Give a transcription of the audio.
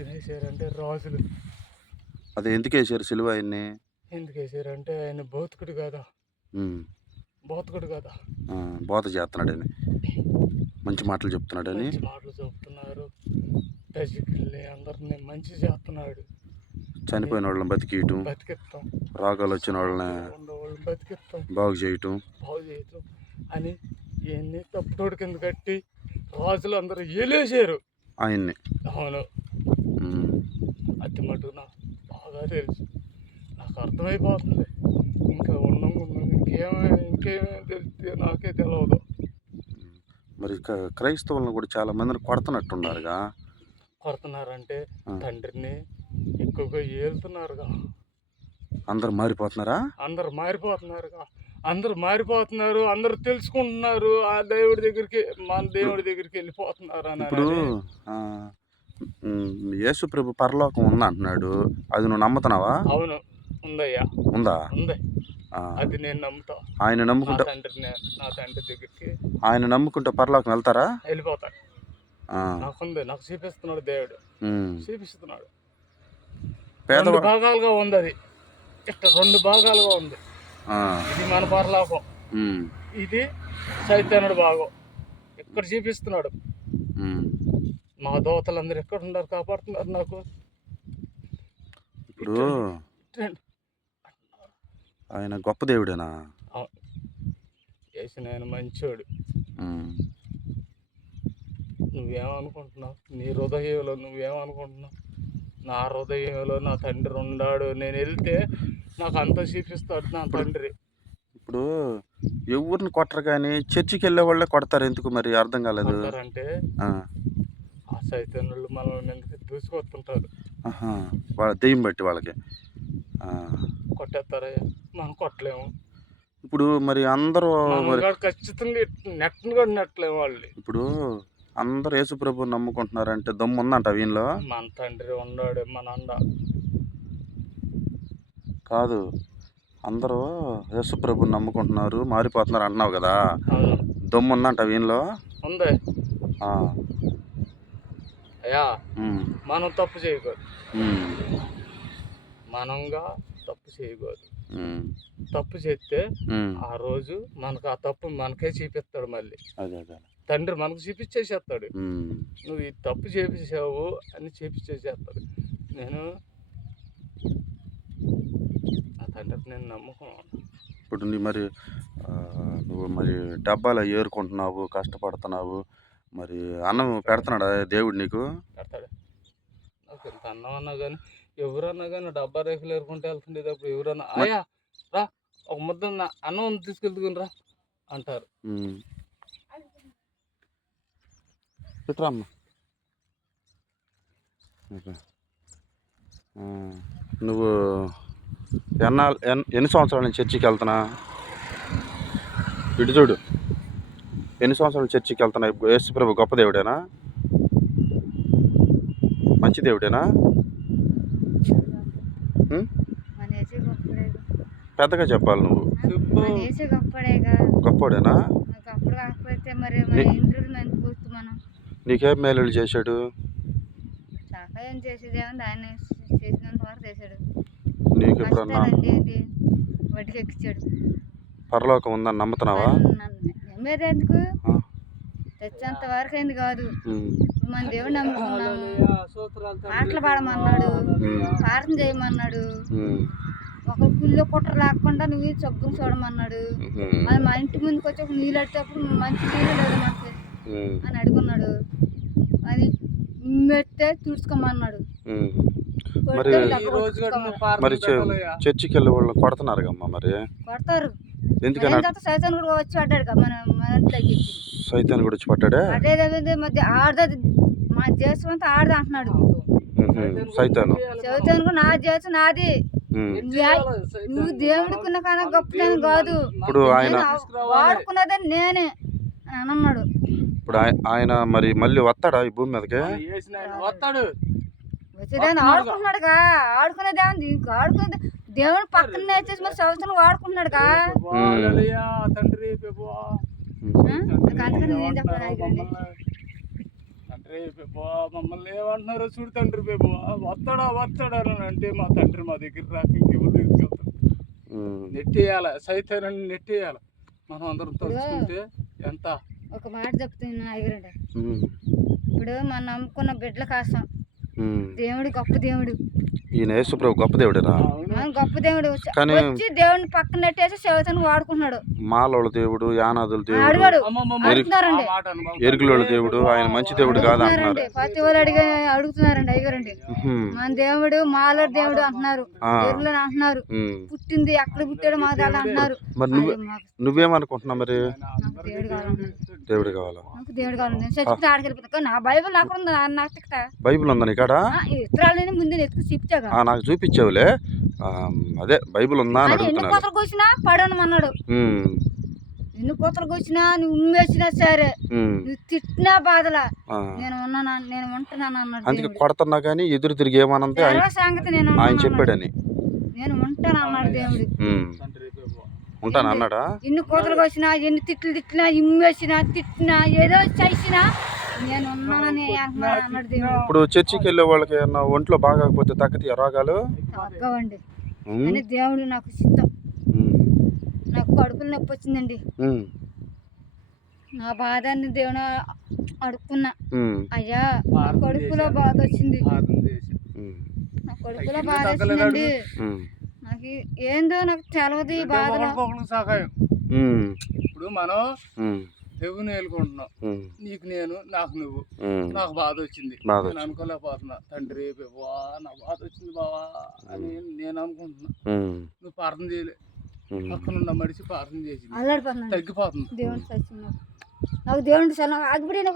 ఎందుకు వేసారంటే రాజులు. అది ఎందుకు వేసారు సిలువ ఆయన్ని? ఎందుకు వేసారంటే ఆయన భౌతికుడు కదా. భౌతికుడు కదా. బోధ చేస్తున్నాడని మంచి మాటలు చెప్తున్నాడని. మంచి మాటలు చెప్తున్నారు. ప్రజల్ని అందరిని మంచి చేస్తున్నాడు. చనిపోయిన వాళ్ళని బతికియటం బతికిస్తాం. రోగాలు వచ్చిన వాళ్ళని బతికిస్తాం. బాగు చేయటం. బాగు చేయటం అని ఇవన్నీ తప్పుతోడు కింద కట్టి రాజులు అందరూ ఏలేసారు ఆయన్ని. అవును. మటుకు నాకు బాగా తెలుసు. నాకు అర్థమైపోతుంది. ఇంకా ఉన్నాం ఉన్నాం ఇంకేమై ఇంకేమేమి తెలిస్తే నాకే తెలియదు మరి క్రైస్తవులను కూడా చాలా మందిని కొడుతున్నట్టున్నారుగా కొడుతున్నారంటే. తండ్రిని ఎక్కువగా ఏలుతున్నారుగా. అందరు మారిపోతున్నారా? అందరు మారిపోతున్నారుగా. అందరు మారిపోతున్నారు అందరు తెలుసుకుంటున్నారు ఆ దేవుడి దగ్గరికి మన దేవుడి దగ్గరికి వెళ్ళిపోతున్నారు అని యేసు ప్రభు పరలోకం ఉంది అంటున్నాడు అది నువ్వు నమ్ముతున్నావా? అవును. ఉందయ్యా. ఉందా? ఉంది. అది నేను నమ్ముతా. ఆయన నమ్ముకుంటే. నా తండ్రి దగ్గరికి ఆయన నమ్ముకుంటే పరలోకం వెళ్తారా? వెళ్ళిపోతా. నాకుంది. నాకు చూపిస్తున్నాడు దేవుడు. చూపిస్తున్నాడు. రెండు పేదవా భాగాలుగా ఉంది అది. రెండు భాగాలుగా ఉంది. ఇది మన పరలోకం. ఇది చైతన్యుడు భాగం. ఇక్కడ చూపిస్తున్నాడు. మా దోతలందరూ ఎక్కడ ఉన్నారు కాపాడుతున్నారు నాకు. ఇప్పుడు. ఆయన గొప్ప దేవుడేనా? చేసిన ఆయన మంచోడు. నువ్వేమనుకుంటున్నావు? నీ హృదయంలో నువ్వేమనుకుంటున్నావు? నా హృదయంలో నా తండ్రి ఉన్నాడు. నేను వెళ్తే నాకు అంత చూపిస్తాడు నా తండ్రి. ఇప్పుడు ఎవరిని కొట్టరు కానీ చర్చికి వెళ్ళే వాళ్ళే కొడతారు. ఎందుకు మరి? అర్థం కాలేదు. అంటే చైతన్యులు మనల్ని మీదకి దూసుకొస్తుంటారు. వాళ్ళ దెయ్యం బట్టి వాళ్ళకి. ఆ, కొట్టేస్తారయ్యా మనం కొట్టలేము. ఇప్పుడు మరి అందరూ ఖచ్చితంగా నెట్టను కూడా నెట్టలేము వాళ్ళు ఇప్పుడు అందరూ యేసు ప్రభు నమ్ముకుంటున్నారంటే దమ్ము ఉందంట వీళ్ళలో మన తండ్రి ఉన్నాడు మన అండ కాదు అందరూ యేసు ప్రభు నమ్ముకుంటున్నారు మారిపోతున్నారు అంటున్నావు కదా? దమ్ము ఉందంట వీళ్ళలో ఉంది. ఆ, ఉమ్, మనం తప్పు చేయకూడదు. మనంగా తప్పు చేయకూడదు. తప్పు చేస్తే. ఆ రోజు మనకు ఆ తప్పు మనకే చూపిస్తాడు మళ్ళీ. తండ్రి మనకు చూపించేసేస్తాడు. నువ్వు ఈ తప్పు చేపించావు అని చేపించేసేస్తాడు. నేను నా తండ్రికి నేను నమ్మకం ఇప్పుడు మరి ఆ, నువ్వు మరి డబ్బాలో ఏరుకుంటున్నావు కష్టపడుతున్నావు మరి అన్నం పెడుతున్నాడా దేవుడు నీకు? పెడతాడు. నాకు ఇంత అన్నం అన్నా కానీ ఎవరన్నా కానీ డబ్బా రేకులు ఏరుకుంటే వెళ్తుండేటప్పుడు ఎవరన్నా అయ్యా రా ఒక ముద్ద నా అన్నం ఉంది తీసుకెళ్తుకుని రా అంటారు. నువ్వు ఎన్నా ఎన్- ఎన్ని సంవత్సరాల నుంచి చర్చికి వెళ్తున్నా? ఇటు చూడు. ఎన్ని సంవత్సరాల చర్చికి వెళ్తున్నా ఇప్పుడు యేసు ప్రభు గొప్ప దేవుడేనా? మంచి దేవుడేనా? పెద్దగా చెప్పాలి నువ్వు. గొప్పోడేనా నీకేం మేలు చేశాడు? నీకు ఎప్పుడన్నా పరలోకం ఉందని నమ్ముతున్నావా? నమ్మేది ఎందుకు. తెచ్చేంత వరకు అయింది కాదు మన దేవుడు నమ్ముకున్నాము. పాటలు పాడమన్నాడు. ప్రార్థన చేయమన్నాడు. ఒక కుళ్ళు కుట్ర లేకుండా నువ్వు చబ్బులు చూడమన్నాడు. మరి మా ఇంటి ముందుకు వచ్చి ఒక నీళ్ళు అడిచేటప్పుడు మంచి నీళ్ళు లేదు మనకి. అని అడుగున్నాడు అది మెట్టే తుడుచుకోమన్నాడు మరి-. చర్చికి వెళ్ళే వాళ్ళు కొడుతున్నారు కమ్మా మరి కొడతారు ఎందుకని ఏం చేస్తా సైతం కూడా వచ్చి పడ్డాడు మన కూడా వచ్చి అదే మధ్య ఆడది. మా దేశం అంతా ఆడది అంటున్నాడు. సైతాను చదువుతాను కూడా నా దేశం నాది. నువ్వు- దేవుడికున్న కన్నా గొప్పదని కాదు. ఇప్పుడు ఆయన నేను వాడుకున్నదని నేనే అని అన్నాడు. ఇప్పుడు ఆయ- ఆయన మరి మళ్ళీ వస్తాడా ఈ భూమి మీదకి? వస్తాడు. వచ్చేదాన్ని ఆడుకుంటున్నాడుగా. ఆడుకునేది ఏముంది ఇంకా ఆడుకునేది దేవుని పక్కన నేర్చేసి మరి సంవత్సరం వాడుకుంటున్నాడుగా? తండ్రి బేబా మమ్మల్ని ఏమంటున్నారో చూడు తండ్రి బేబా వస్తాడా వస్తాడా అని అంటే మా తండ్రి మా దగ్గర రాక ఇంకెవరి నెట్టేయాలి? సైతాన్ని నెట్టేయాలి? మనం అందరం తలుచుకుంటే ఎంత? ఒక మాట చెప్తున్నా అయ్యగారండి ఉమ్, ఇప్పుడు మనం నమ్ముకున్న బిడ్డల కాస్తాం ఉమ్. దేవుడు గొప్ప దేవుడు. ఈయన యేసుప్రభు గొప్ప దేవుడేనా? గొప్ప దేవుడు. కానీ- వచ్చి దేవుడిని పక్కన నెట్టేసి శివతను వాడుకుంటున్నాడు. మాలోళ్ళ దేవుడు యానాదుల దేవుడు. ఎరుకులోళ్ళ దేవుడు ఆయన మంచి దేవుడు కాదు అంటున్నారు. ప్రతి వాళ్ళు అడిగి అడుగుతున్నారండి అయ్యగారండి ఉహుం, మన దేవుడు మాలో దేవుడు అంటున్నారు. ఆ, ఎరువులు అంటున్నారు. పుట్టింది అక్కడ పుట్టాడు మా దాని అంటున్నారు. మరి నువ్వు నువ్వేమనుకుంటున్నావు మరి? దేవుడు కావాలండి. దేవుడు కావాలా? దేవుడు కావాలండి. నేను చచ్చిపోతే ఆడికి వెళ్ళిపోతా. కానీ నా బైబిల్ అక్కడ ఉంది నాకు బైబిల్ ఉందా నీకాడ? ఇతరాలని ముందు ఎత్తుకు చెప్తాగా ఆ, నాకు చూపించావులే. అదే బైబిల్ ఉందా అని అడుగుతున్నాను. కోతలు కోసినా పడనమన్నాడు ఎన్ని కోతలు కోసినా నువ్వు ఉమ్మేసినా సరే నువ్వు తిట్టినా బాధలా. నేను ఉన్నాను నేను ఉంటున్నాను అన్నాడు అందుకే. కొడతన్నా కానీ ఎదురు తిరిగి ఏమనంతే సంగతి నేను ఆయన చెప్పాడని. నేను ఉంటాను అన్నాడు దేవుడు. ఉంటాను అన్నాడా? ఎన్ని కోతలు కోసినా ఎన్ని తిట్లు తిట్టినా ఇమ్మేసినా తిట్టినా ఏదో చేసినా ఇప్పుడు చర్చికి వెళ్ళే వాళ్ళకి ఏమన్నా ఒంట్లో బాగాకపోతే తగ్గతి రోగాలు తగ్గవండి ఉమ్, అని దేవుడు నాకు సిద్ధం నాకు కడుపులో నొప్పి వచ్చిందండి నా బాధని దేవుడు అడుక్కున్నా అయ్యా కడుపులో. బాధ వచ్చింది నా కడుపులో బాధ వచ్చిందండి నాకు ఏందో నాకు తెలవదు ఒకరికొకరికి సహాయం ఇప్పుడు మనం ఉమ్, దేవుని ఏలుకుంటున్నాం ఉమ్, నీకు నేను నాకు నువ్వు. నాకు బాధ వచ్చింది నేను అనుకోలేకపోతున్నా. తండ్రి బావా నాకు బాధ వచ్చింది బావా అని నేను అనుకుంటున్నా. నువ్వు ప్రార్థన చేయలే. ఉమ్. పక్కనున్న మనిషి ప్రార్థన చేసింది. తగ్గిపోతుంది. నాకు సలహా ఆగిపోయిన